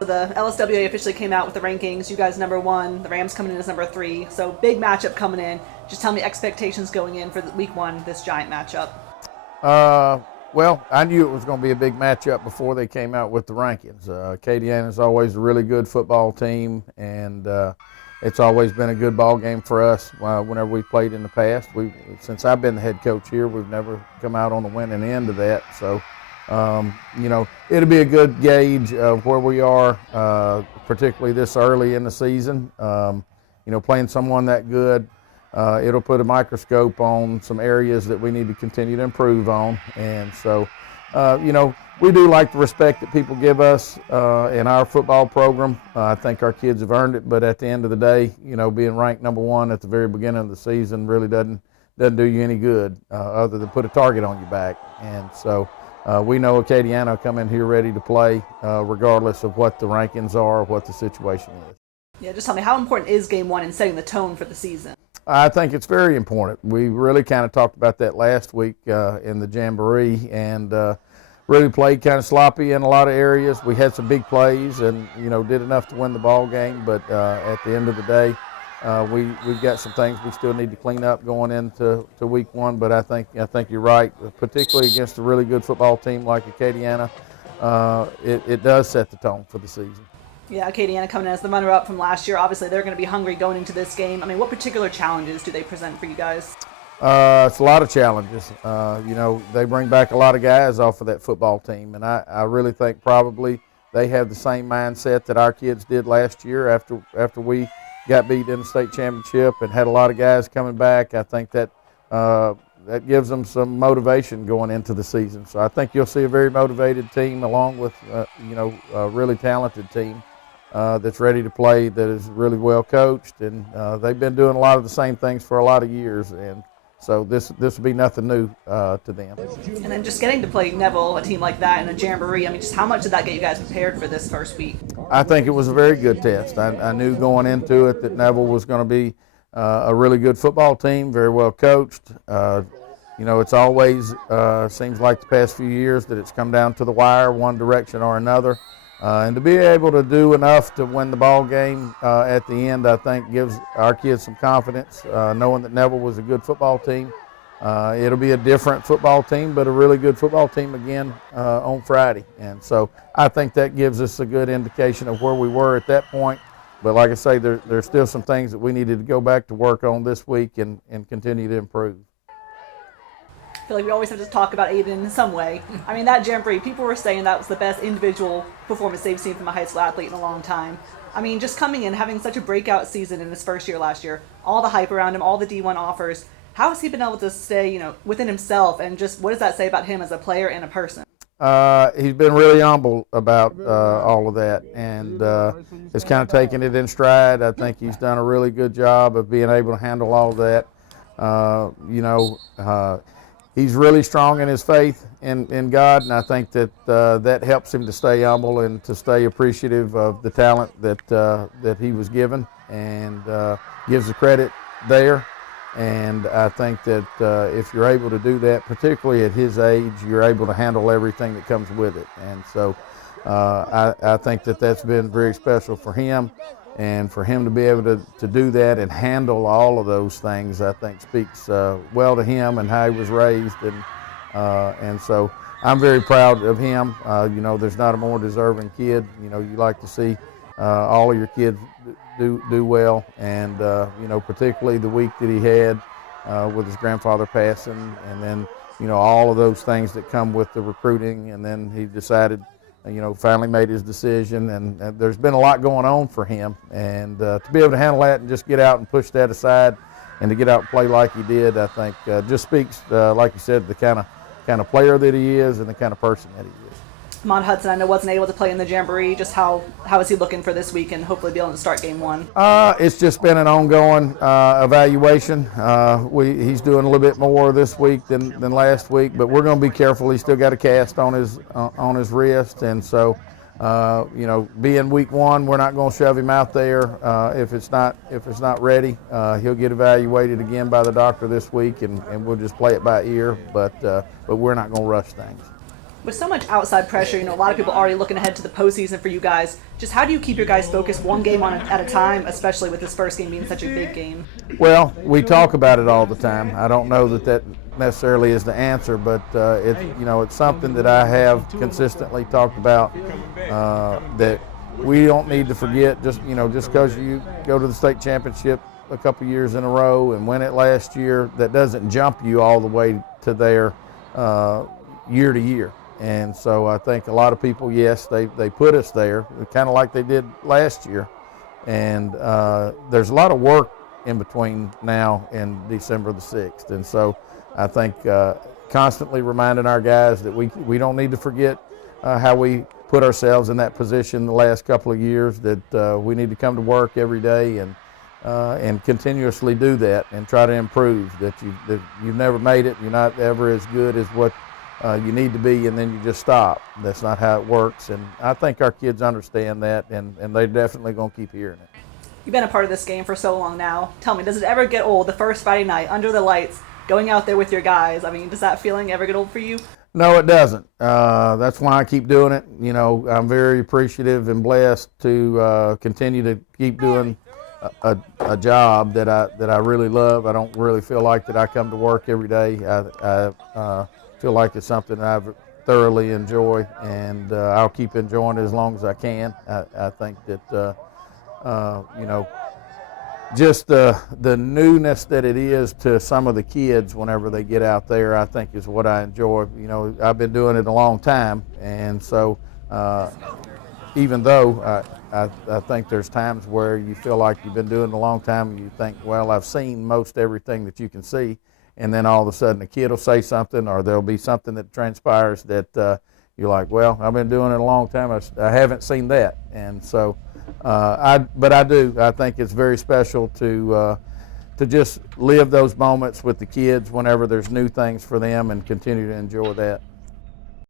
The LSWA officially came out with the rankings. You guys #1, the Rams coming in as #3. So big matchup coming in. Just tell me expectations going in for week 1, this giant matchup. Well, I knew it was going to be a big matchup before they came out with the rankings. Acadiana is always a really good football team, and it's always been a good ball game for us whenever we played in the past. Since I've been the head coach here, we've never come out on the winning end of that. So, it'll be a good gauge of where we are, particularly this early in the season. Playing someone that good. It'll put a microscope on some areas that we need to continue to improve on. And so, we do like the respect that people give us in our football program. I think our kids have earned it, but at the end of the day, being ranked #1 at the very beginning of the season really doesn't do you any good other than put a target on your back. And so we know Acadiana will come in here ready to play regardless of what the rankings are or what the situation is. Yeah, just tell me, how important is game 1 in setting the tone for the season? I think it's very important. We really kind of talked about that last week in the Jamboree, and really played kind of sloppy in a lot of areas. We had some big plays and, did enough to win the ball game, but at the end of the day, we've got some things we still need to clean up going into week 1, but I think you're right, particularly against a really good football team like Acadiana. It does set the tone for the season. Yeah, Acadiana coming in as the runner-up from last year. Obviously, they're going to be hungry going into this game. I mean, what particular challenges do they present for you guys? It's a lot of challenges. They bring back a lot of guys off of that football team, and I really think probably they have the same mindset that our kids did last year after we got beat in the state championship and had a lot of guys coming back. I think that gives them some motivation going into the season. So I think you'll see a very motivated team along with, a really talented team that's ready to play, that is really well coached, and they've been doing a lot of the same things for a lot of years, and so this will be nothing new to them. And then just getting to play Neville, a team like that, in a Jamboree, I mean, just how much did that get you guys prepared for this first week? I think it was a very good test. I knew going into it that Neville was going to be a really good football team, very well coached. It's always seems like the past few years that it's come down to the wire, one direction or another. And to be able to do enough to win the ball game at the end, I think gives our kids some confidence, knowing that Neville was a good football team. It'll be a different football team, but a really good football team again on Friday. And so I think that gives us a good indication of where we were at that point. But like I say, there's still some things that we needed to go back to work on this week and continue to improve. I feel like we always have to talk about Aiden in some way. I mean, that Jamboree, people were saying that was the best individual performance they've seen from a high school athlete in a long time. I mean, just coming in, having such a breakout season in his first year last year, all the hype around him, all the D1 offers, how has he been able to stay, within himself, and just what does that say about him as a player and a person? He's been really humble about all of that, and has kind of taken it in stride. I think he's done a really good job of being able to handle all of that. He's really strong in his faith in God, and I think that that helps him to stay humble and to stay appreciative of the talent that he was given, and gives the credit there. And I think that if you're able to do that, particularly at his age, you're able to handle everything that comes with it. And so I think that that's been very special for him. And for him to be able to do that and handle all of those things, I think speaks well to him and how he was raised. And so I'm very proud of him. There's not a more deserving kid. You like to see all of your kids do well. And, particularly the week that he had with his grandfather passing, and then, all of those things that come with the recruiting. And then he decided, finally made his decision, and there's been a lot going on for him, and to be able to handle that and just get out and push that aside and to get out and play like he did, I think just speaks, like you said, the kind of player that he is and the kind of person that he is. Mon Hudson, I know, wasn't able to play in the Jamboree. Just how is he looking for this week and hopefully be able to start game 1? It's just been an ongoing evaluation. He's doing a little bit more this week than last week, but we're going to be careful. He's still got a cast on his wrist, and so being week 1, we're not going to shove him out there if it's not ready. He'll get evaluated again by the doctor this week, and we'll just play it by ear. But we're not going to rush things. With so much outside pressure, a lot of people already looking ahead to the postseason for you guys. Just how do you keep your guys focused one game at a time, especially with this first game being such a big game? Well, we talk about it all the time. I don't know that necessarily is the answer, but it's something that I have consistently talked about, that we don't need to forget. Just because you go to the state championship a couple years in a row and win it last year, that doesn't jump you all the way to there year to year. And so I think a lot of people, yes, they put us there, kind of like they did last year. And there's a lot of work in between now and December the 6th. And so I think constantly reminding our guys that we don't need to forget how we put ourselves in that position the last couple of years, that we need to come to work every day and continuously do that and try to improve, that you've never made it, you're not ever as good as what you need to be, and then you just stop. That's not how it works, and I think our kids understand that, and they're definitely going to keep hearing it. You've been a part of this game for so long now. Tell me, does it ever get old, the first Friday night, under the lights, going out there with your guys? I mean, does that feeling ever get old for you? No, it doesn't. That's why I keep doing it. I'm very appreciative and blessed to continue to keep doing a job that I really love. I don't really feel like that I come to work every day. I feel like it's something I thoroughly enjoy, and I'll keep enjoying it as long as I can. I think that just the newness that it is to some of the kids whenever they get out there, I think is what I enjoy. I've been doing it a long time, and so even though I think there's times where you feel like you've been doing it a long time and you think, well, I've seen most everything that you can see, and then all of a sudden a kid will say something, or there'll be something that transpires that you're like, well, I've been doing it a long time, I haven't seen that. And so but I do. I think it's very special to just live those moments with the kids whenever there's new things for them and continue to enjoy that.